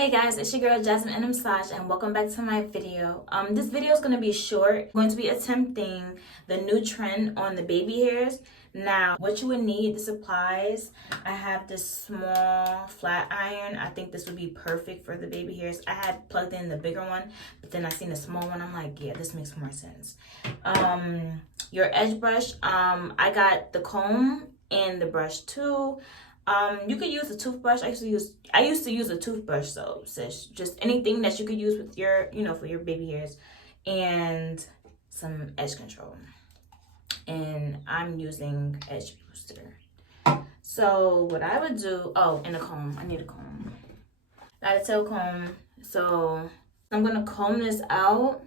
Hey guys, it's your girl Jasmine Enimsaj and welcome back to my video. This video is going to be short. I'm going to be attempting the new trend on the baby hairs. Now, what you would need, the supplies, I have this small flat iron. I think this would be perfect for the baby hairs. I had plugged in the bigger one, but then I seen the small one. I'm like, yeah, this makes more sense. Your edge brush, I got the comb and the brush too. You could use a toothbrush. I used to use a toothbrush, so sis, just anything that you could use with your, for your baby hairs, and some edge control. And I'm using Edge Booster. So what I would do, and a comb. I need a comb. Jayda.Ciao comb. So I'm gonna comb this out.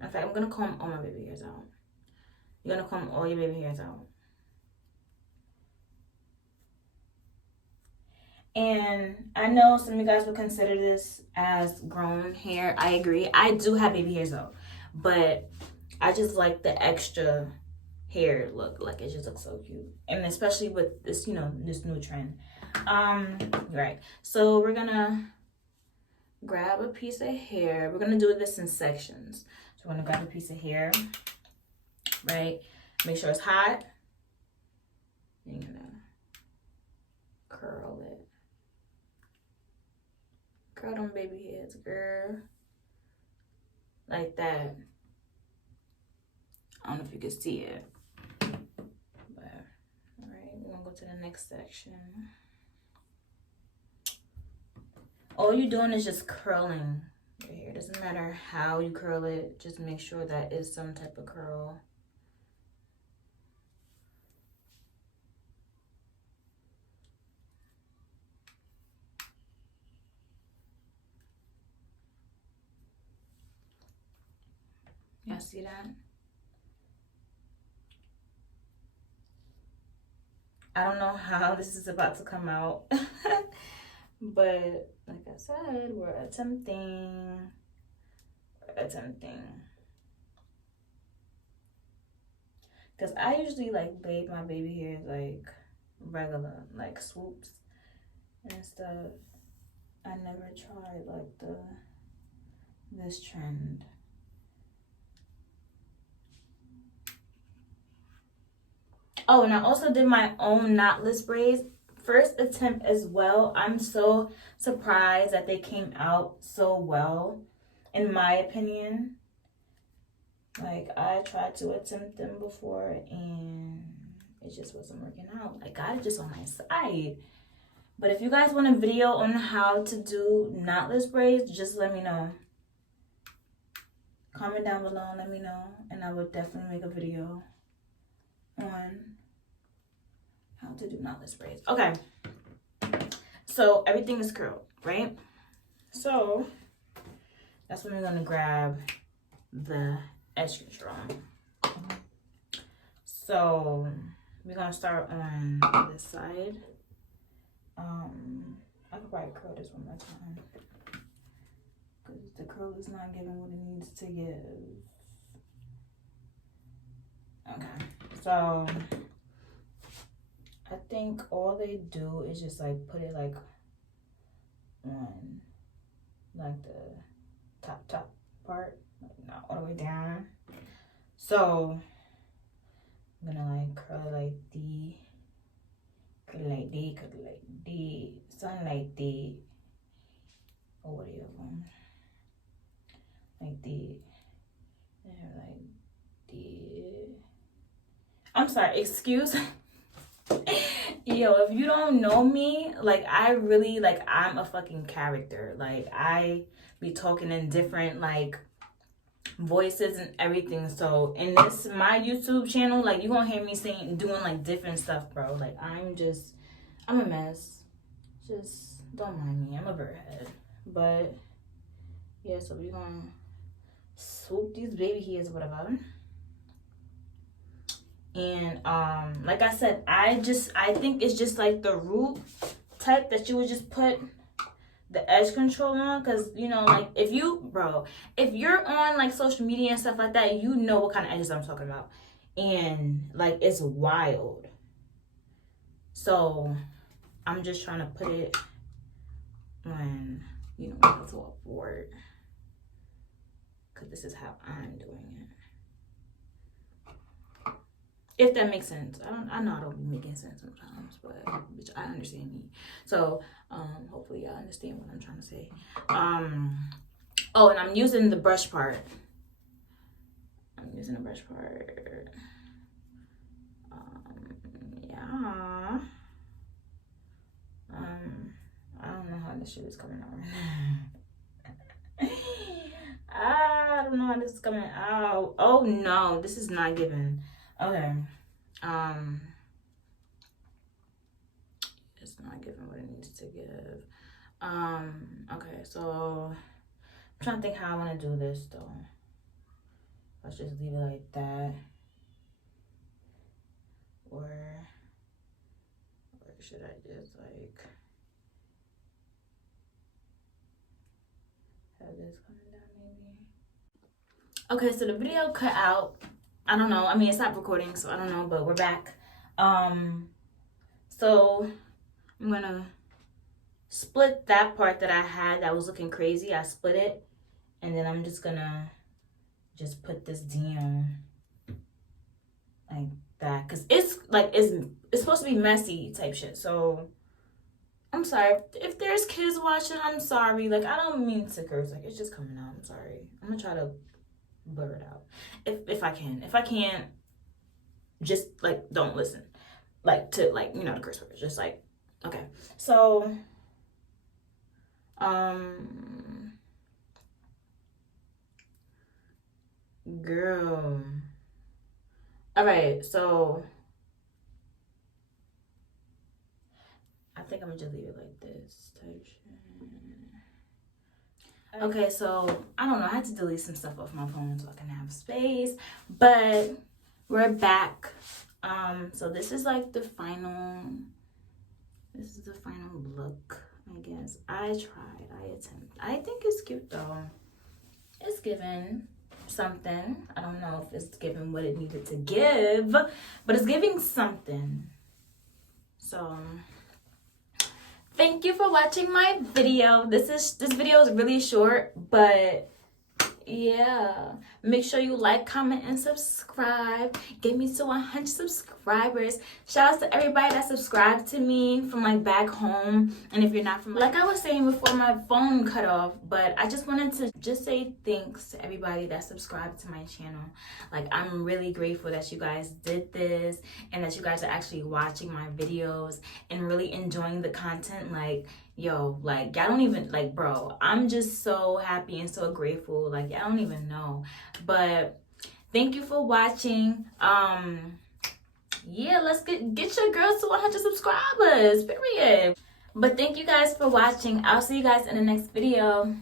In fact, I'm gonna comb all my baby hairs out. You're gonna comb all your baby hairs out. And I know some of you guys would consider this as grown hair. I agree. I do have baby hairs though, but I just like the extra hair look. Like it just looks so cute, and especially with this, this new trend. Right. So we're gonna grab a piece of hair. We're gonna do this in sections. So we're gonna grab a piece of hair. Right. Make sure it's hot. You're gonna curl it. Curl them baby heads, girl. Like that. I don't know if you can see it. But, alright, we're gonna go to the next section. All you're doing is just curling your hair. It doesn't matter how you curl it. Just make sure that it's some type of curl. Y'all see that? I don't know how this is about to come out. But like I said, we're attempting. Because I usually like braid my baby hairs like regular, like swoops and stuff. I never tried like this trend. Oh, and I also did my own knotless braids. First attempt as well. I'm so surprised that they came out so well, in my opinion. Like, I tried to attempt them before, and it just wasn't working out. I got it just on my side. But if you guys want a video on how to do knotless braids, just let me know. Comment down below and let me know, and I would definitely make a video on how to do knotless braids. Okay, so everything is curled, right? So that's when we're gonna grab the edge control. So we're gonna start on this side. I could probably curl this one more time because the curl is not giving what it needs to give. Okay, so I think all they do is just like put it like on like the top part, like not all the way down. So I'm gonna like curl it like the, curl it like the, curl it like the, something like the, or whatever, like the, and like the. I'm sorry, excuse. Yo, if you don't know me, like I really, like I'm a fucking character. Like I be talking in different like voices and everything. So in this, my YouTube channel, like you gonna hear me doing like different stuff, bro. Like I'm a mess. Just don't mind me. I'm a birdhead. But yeah, so we're gonna swoop these baby hairs, whatever. And like I said, I think it's just like the root type that you would just put the edge control on, because like if you're on like social media and stuff like that, you know what kind of edges I'm talking about, and like it's wild. So I'm just trying to put it when, you know, that's all forward. Because this is how I'm doing it. If that makes sense. I know I don't be making sense sometimes, but which I understand me. So hopefully y'all understand what I'm trying to say. Oh, and I'm using the brush part. Yeah. I don't know how this shit is coming out. I don't know how this is coming out. Oh no, this is not giving. Okay. It's not giving what it needs to give. Okay, so I'm trying to think how I want to do this though. Let's just leave it like that. Or should I just like have this coming down maybe? Okay, so the video cut out. I don't know. I mean, it stopped recording, so I don't know, but we're back. So I'm gonna split that part that I had that was looking crazy. I split it, and then I'm just gonna just put this down like that, because it's like it's supposed to be messy type shit. So I'm sorry if there's kids watching. I'm sorry. Like, I don't mean to curse. Like, it's just coming out. I'm sorry. I'm gonna try to blur it out if I can. If I can't, just like don't listen. Like to like, you know, the curse words. Just like, okay. So girl. All right, so I think I'm gonna just leave it like this type shit. Okay, so I don't know. I had to delete some stuff off my phone so I can have space, but we're back. So this is like the final. This is the final look, I guess. I tried. I attempted. I think it's cute though. It's giving something. I don't know if it's giving what it needed to give, but it's giving something. So thank you for watching my video. This video is really short, but yeah, make sure you like, comment, and subscribe. Get me to 100 subscribers. Shout out to everybody that subscribed to me from like back home. And if you're not from, like I was saying before my phone cut off, but I just wanted to just say thanks to everybody that subscribed to my channel. Like, I'm really grateful that you guys did this and that you guys are actually watching my videos and really enjoying the content. Like, yo, like, y'all don't even, like, bro, I'm just so happy and so grateful. Like, y'all don't even know. But thank you for watching. Yeah, let's get your girls to 100 subscribers, period. But thank you guys for watching. I'll see you guys in the next video.